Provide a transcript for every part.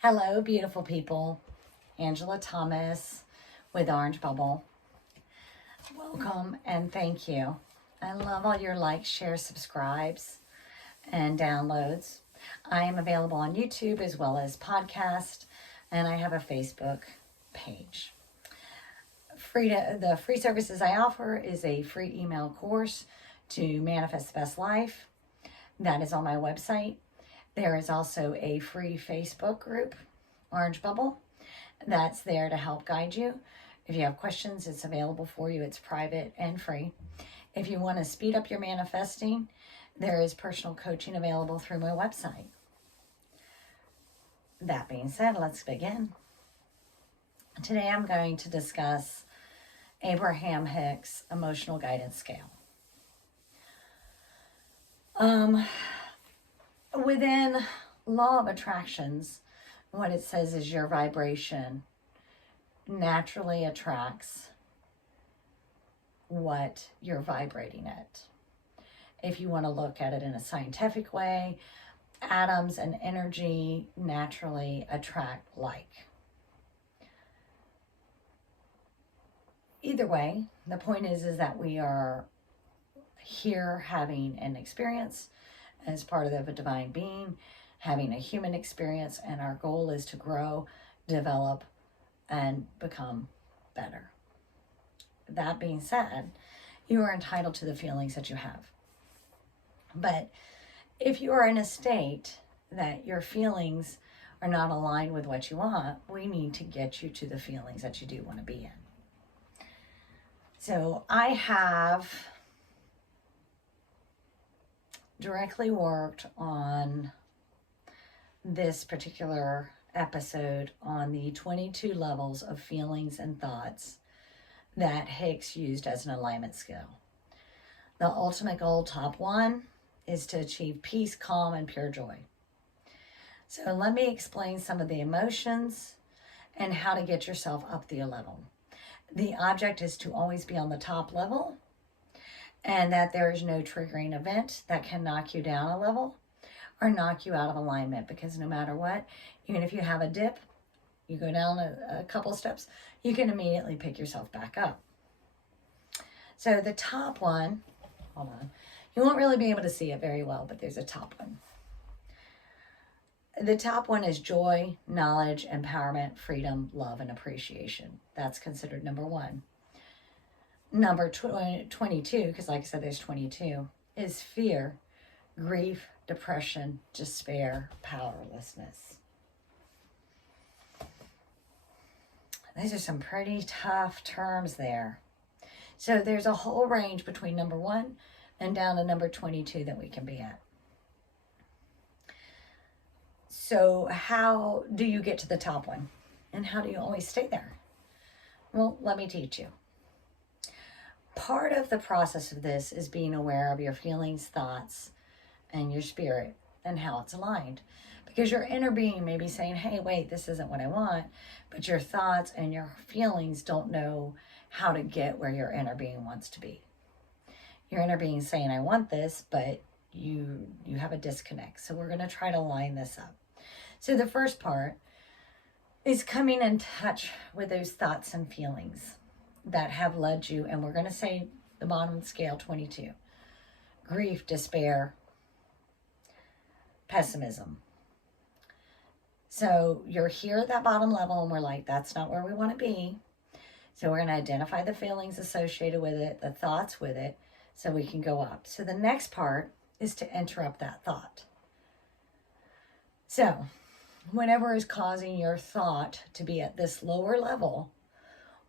Hello, beautiful people. Angela Thomas with Orange Bubble. Welcome and thank you. I love all your likes, shares, subscribes, and downloads. I am available on YouTube as well as podcast, and I have a Facebook page. The free services I offer is a free email course to manifest the best life. That is on my website. There is also a free Facebook group, Orange Bubble, that's there to help guide you. If you have questions, it's available for you. It's private and free. If you want to speed up your manifesting, there is personal coaching available through my website. That being said, let's begin. Today I'm going to discuss Abraham Hicks' emotional guidance scale. Within law of attractions, what it says is your vibration naturally attracts what you're vibrating at. If you want to look at it in a scientific way, atoms and energy naturally attract like. Either way, the point is that we are here having an experience as part of a divine being, having a human experience, and our goal is to grow, develop, and become better. That being said, you are entitled to the feelings that you have. But if you are in a state that your feelings are not aligned with what you want, we need to get you to the feelings that you do want to be in. So I have directly worked on this particular episode on the 22 levels of feelings and thoughts that Hicks used as an alignment scale. The ultimate goal, top one, is to achieve peace, calm, and pure joy. So let me explain some of the emotions and how to get yourself up the level. The object is to always be on the top level, and that there is no triggering event that can knock you down a level or knock you out of alignment, because no matter what, even if you have a dip, you go down a couple steps, you can immediately pick yourself back up. So the top one, hold on, you won't really be able to see it very well, but there's a top one. The top one is joy, knowledge, empowerment, freedom, love, and appreciation. That's considered number one. Number 22, because like I said, there's 22, is fear, grief, depression, despair, powerlessness. These are some pretty tough terms there. So there's a whole range between number 1 and down to number 22 that we can be at. So how do you get to the top one? And how do you always stay there? Well, let me teach you. Part of the process of this is being aware of your feelings, thoughts, and your spirit and how it's aligned. Because your inner being may be saying, hey, wait, this isn't what I want. But your thoughts and your feelings don't know how to get where your inner being wants to be. Your inner being is saying, I want this, but you have a disconnect. So we're going to try to line this up. So the first part is coming in touch with those thoughts and feelings that have led you, and we're going to say the bottom scale, 22. Grief, despair, pessimism. So you're here at that bottom level, and we're like, that's not where we want to be. So we're going to identify the feelings associated with it, the thoughts with it, so we can go up. So the next part is to interrupt that thought. So whatever is causing your thought to be at this lower level,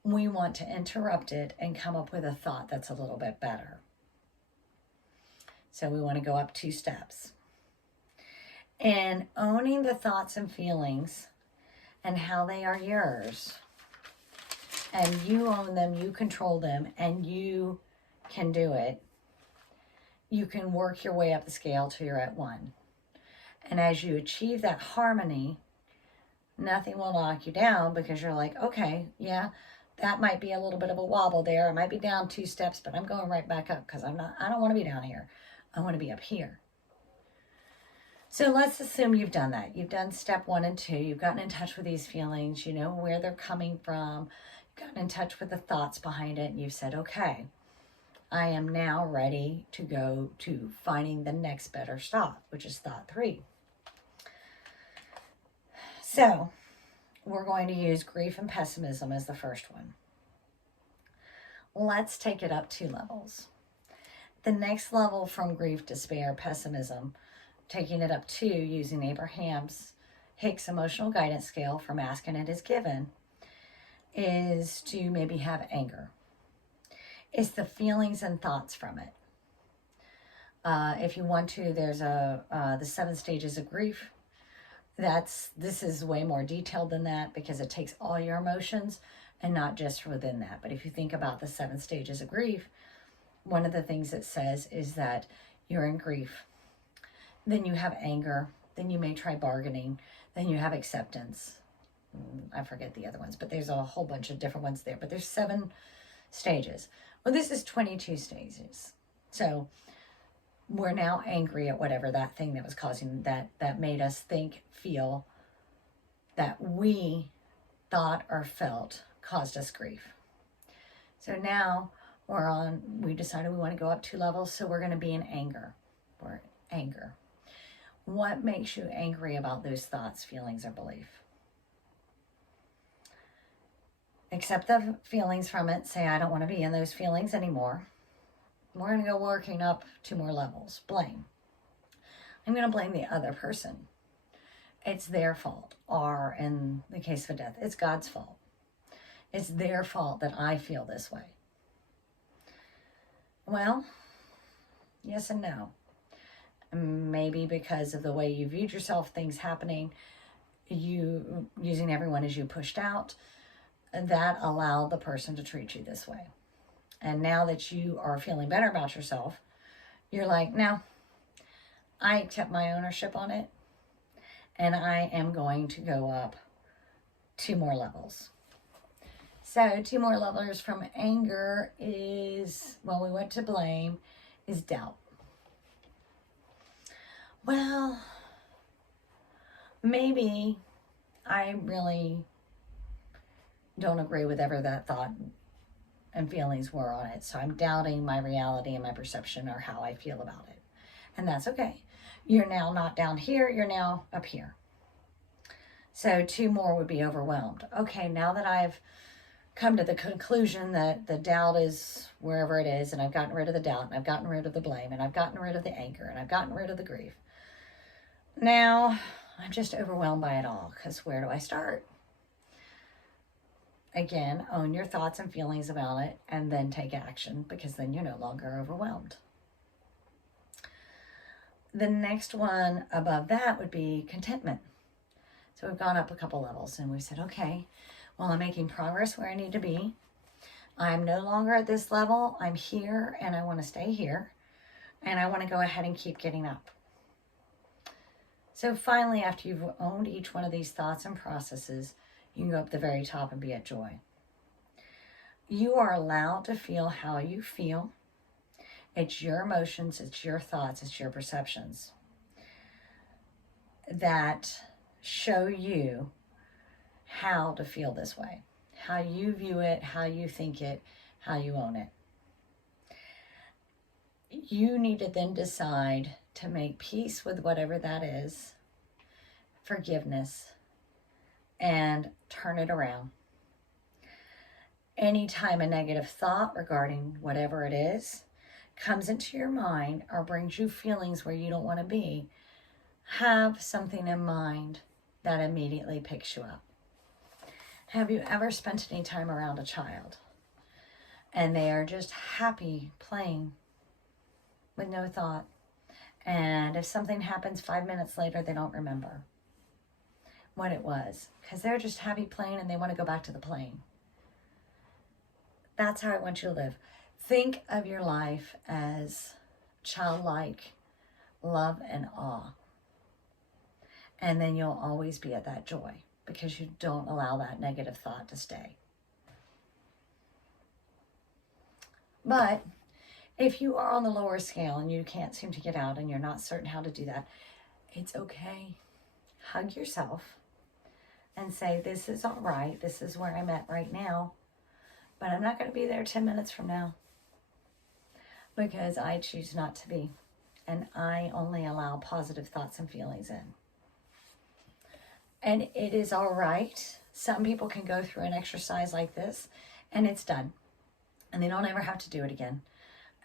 we want to interrupt it and come up with a thought that's a little bit better. So we want to go up 2 steps. And owning the thoughts and feelings and how they are yours. And you own them, you control them, and you can do it. You can work your way up the scale till you're at 1. And as you achieve that harmony, nothing will knock you down, because you're like, okay, yeah, that might be a little bit of a wobble there. I might be down 2 steps, but I'm going right back up, because I don't want to be down here. I want to be up here. So let's assume you've done that. You've done step 1 and 2. You've gotten in touch with these feelings. You know where they're coming from. You've gotten in touch with the thoughts behind it. And you've said, okay, I am now ready to go to finding the next better thought, which is thought 3. So we're going to use grief and pessimism as the first one. Let's take it up 2 levels. The next level from grief, despair, pessimism, taking it up to using Abraham's Hicks emotional guidance scale from Ask and It Is Given, is to maybe have anger. It's the feelings and thoughts from it. If you want to, there's the 7 stages of grief. This is way more detailed than that because it takes all your emotions and not just within that. But if you think about the 7 stages of grief, one of the things it says is that you're in grief. Then you have anger. Then you may try bargaining. Then you have acceptance. I forget the other ones, but there's a whole bunch of different ones there. But there's 7 stages. Well, this is 22 stages. So we're now angry at whatever that thing that was causing that made us think, feel, that we thought or felt caused us grief. So now we decided we want to go up 2 levels, so we're going to be in anger. We're anger. What makes you angry about those thoughts, feelings, or belief? Accept the feelings from it. Say, I don't want to be in those feelings anymore. We're going to go working up 2 more levels. Blame. I'm going to blame the other person. It's their fault. Or in the case of death, it's God's fault. It's their fault that I feel this way. Well, yes and no. Maybe because of the way you viewed yourself, things happening, you using everyone as you pushed out, that allowed the person to treat you this way. And now that you are feeling better about yourself, you're like, no, I accept my ownership on it, and I am going to go up 2 more levels. So 2 more levels from anger is, well, we went to blame, is doubt. Well, maybe I really don't agree with whatever that thought and feelings were on it. So I'm doubting my reality and my perception or how I feel about it. And that's okay. You're now not down here, you're now up here. So 2 more would be overwhelmed. Okay, now that I've come to the conclusion that the doubt is wherever it is, and I've gotten rid of the doubt, and I've gotten rid of the blame, and I've gotten rid of the anger, and I've gotten rid of the grief. Now I'm just overwhelmed by it all, because where do I start? Again, own your thoughts and feelings about it, and then take action, because then you're no longer overwhelmed. The next one above that would be contentment. So we've gone up a couple levels, and we said, okay, well, I'm making progress where I need to be. I'm no longer at this level. I'm here, and I want to stay here, and I want to go ahead and keep getting up. So finally, after you've owned each one of these thoughts and processes, you can go up the very top and be at joy. You are allowed to feel how you feel. It's your emotions, it's your thoughts, it's your perceptions that show you how to feel this way, how you view it, how you think it, how you own it. You need to then decide to make peace with whatever that is, forgiveness, and turn it around. Anytime a negative thought regarding whatever it is comes into your mind or brings you feelings where you don't want to be, have something in mind that immediately picks you up. Have you ever spent any time around a child and they are just happy playing with no thought, and if something happens 5 minutes later, they don't remember what it was because they're just happy playing and they want to go back to the playing? That's how I want you to live. Think of your life as childlike love and awe, and then you'll always be at that joy because you don't allow that negative thought to stay. But if you are on the lower scale and you can't seem to get out and you're not certain how to do that, it's okay. Hug yourself and say, this is all right. This is where I'm at right now. But I'm not going to be there 10 minutes from now because I choose not to be. And I only allow positive thoughts and feelings in. And it is all right. Some people can go through an exercise like this and it's done. And they don't ever have to do it again.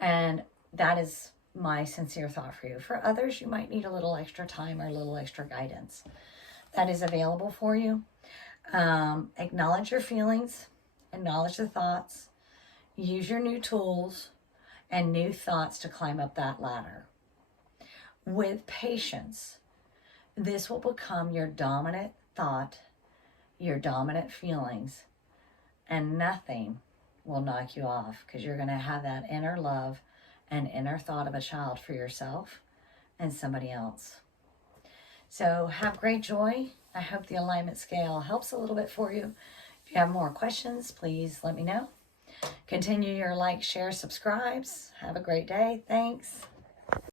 And that is my sincere thought for you. For others, you might need a little extra time or a little extra guidance. That is available for you. Acknowledge your feelings, acknowledge the thoughts, use your new tools and new thoughts to climb up that ladder. With patience, this will become your dominant thought, your dominant feelings, and nothing will knock you off because you're going to have that inner love and inner thought of a child for yourself and somebody else. So have great joy. I hope the alignment scale helps a little bit for you. If you have more questions, please let me know. Continue your like, share, subscribes. Have a great day. Thanks.